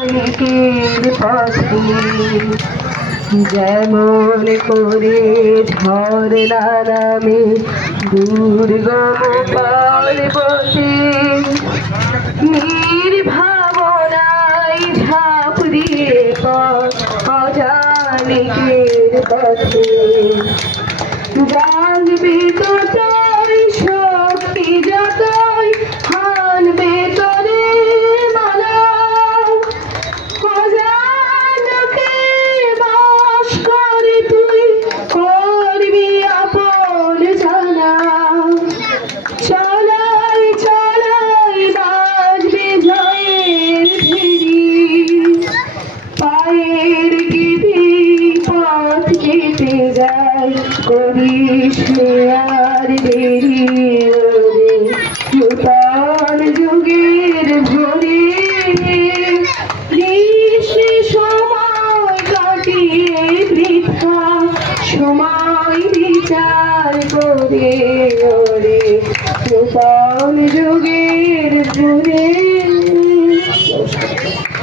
ক্ষণিকের পথে যেমন করে ঝরনা নামে দুর্গম পর্বতে নির্ভাবনায় ঝাঁপ দিয়ে পথ অজানিকের পথে জানবে তো তাই শক্তি যতই হানবে তোরে মালা অজানকে বাস করে তুই করবি আপন জানা চলাই চলাই বাজবে জয়ের ফেরি পায়ের গিরি পথ কেটে যায় করিস আর দেরি ওরে নূতন যুগের ভোরে ঋষি সময় কাটিয়ে বৃথা সময় বিচার করে ওরে নূতন যুগের ভোরে